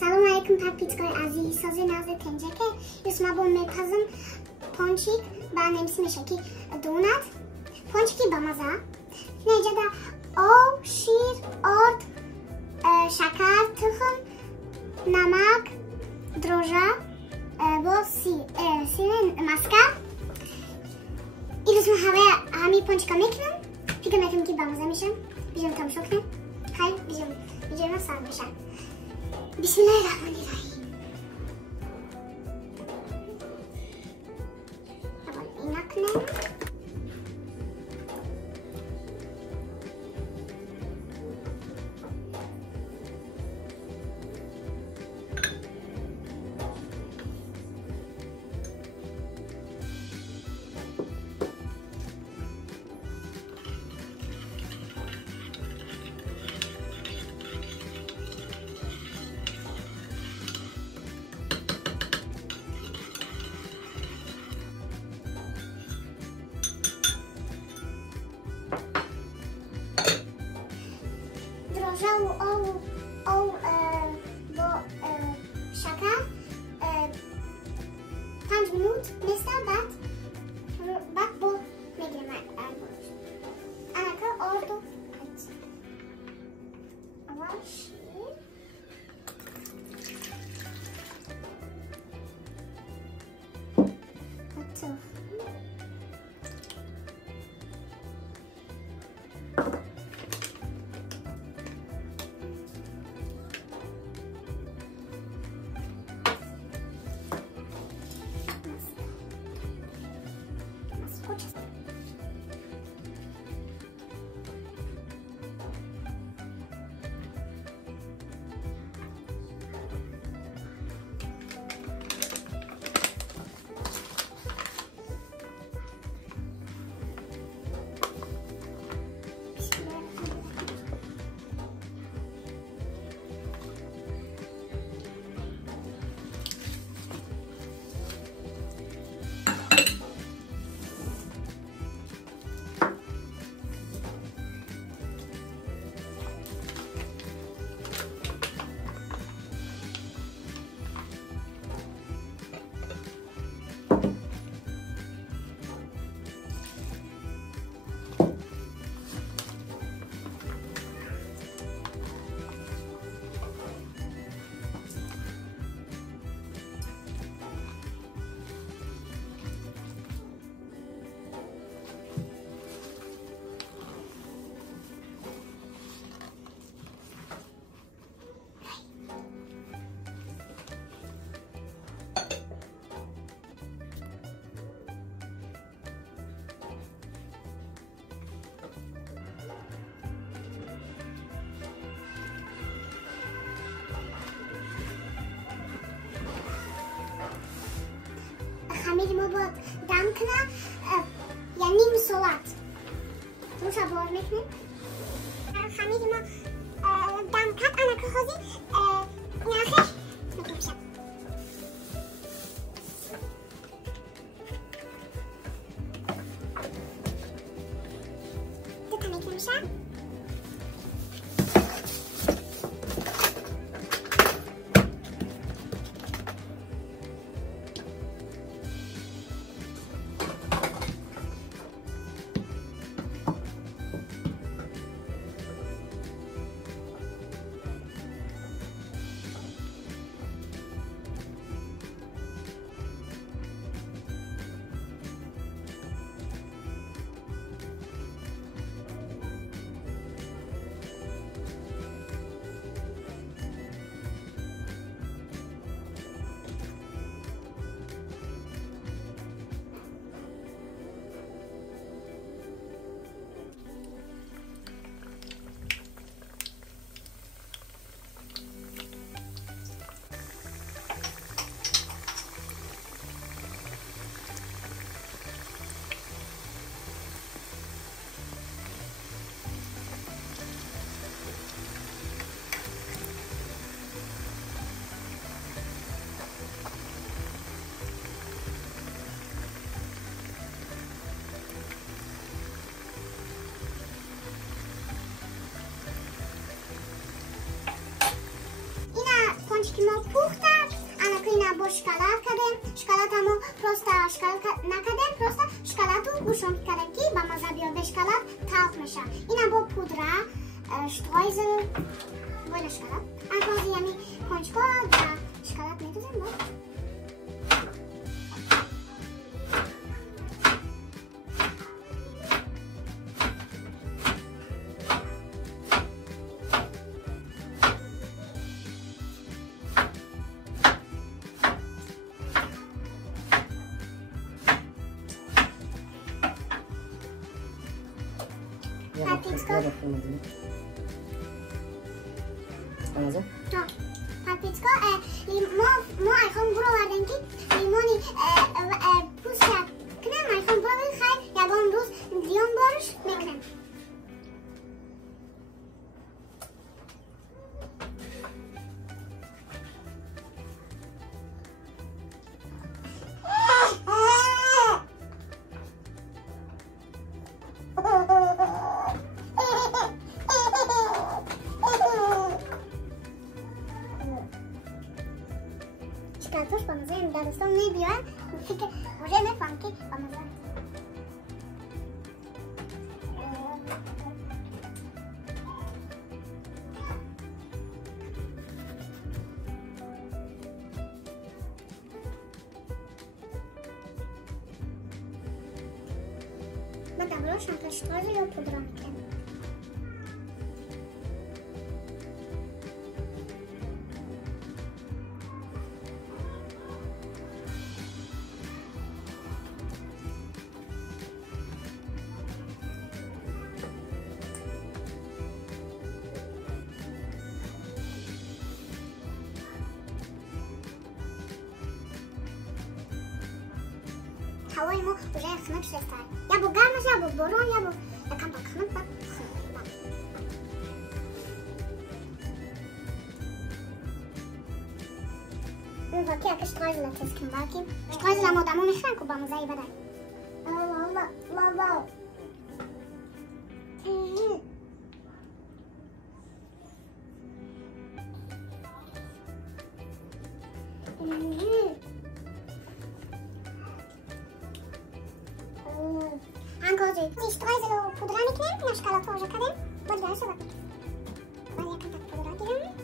سلام علیکم پپیتکای عزیز. سازی نازه تنجکه اسم با میپزم pončik با نمیسی میشه که دونات pončiki با مزه نجا دا آب شیر آرد شکر تخم نمک دروژه با سیر مسکر این اسم همه pončika میکنم فکر میکنم که با مزه میشه بیجم تمشو کنم خیلی بیجم سر بشه بسم الله الرحمن الرحیم اول اینا کنم او با شکر 5 minut میسته بعد با میگیرم انا که آردو اول شیر خمیر ما با دم کنه یعنی مسلات روش بار میکنیم خمیر ما دم کرد انا که خوزی نیاخش میکنم دوتا میکنم شکلات کردیم شکلات همو پروستا شکلات نکردیم پروستا شکلاتو گوشم کردیم که با مزه بیاد به شکلات تلخ میشه اینا با پودره شترایزل باید شکلات انکازی همی پونچکا در شکلات میدوزیم با Paprika. Paprika. ما ایخون برو وردن که لیمونی پوست کنم ایخون برو خیلی یبان روز لیون برش میکنم شکلاتوش با مزه این دستان میبیان فکر موجه نفهم که با مزه من دبروش هم پشتوازی یا پودرا میکنم هوای ما بجای خنک شده یا با گرمش یا با باران یا با یکم با خنک بعد اون واقعی اگه شترایزل تست کن باقی شترایزل هم آدمو میخوان که با مزهی بده انکازی شترایزل و پودره میکنیم یا شکلات رو کردیم باید درسته باید باید یکم تک پودره دیرم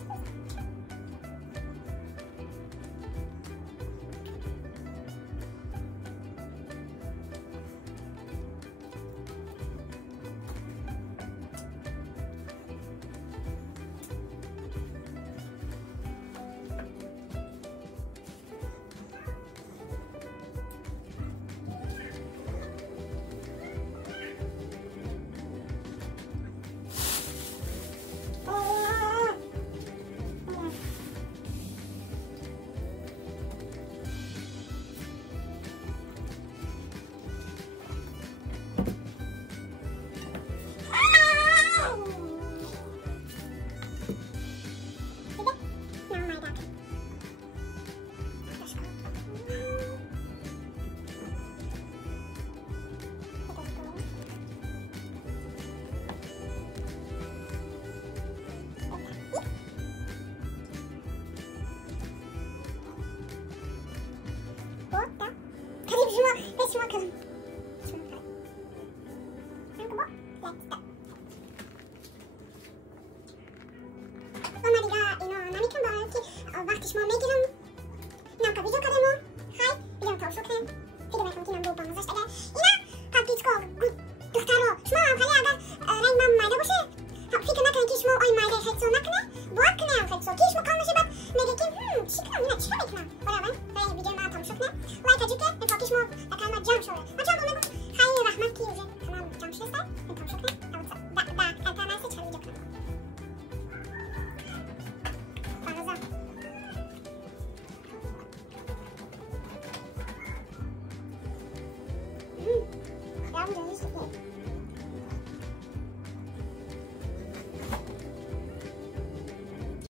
شما کنم اما دیگه اینا نمیکنم برای که وقتی شما میگیرم نمکا ویدیو کردم و خیلی بیدیم تاوشو کنم فکر میکنم که نم با بامزشت اگر اینا پاپیچکا دختر رو شما هم خیلی اگر رنگ من مایده باشه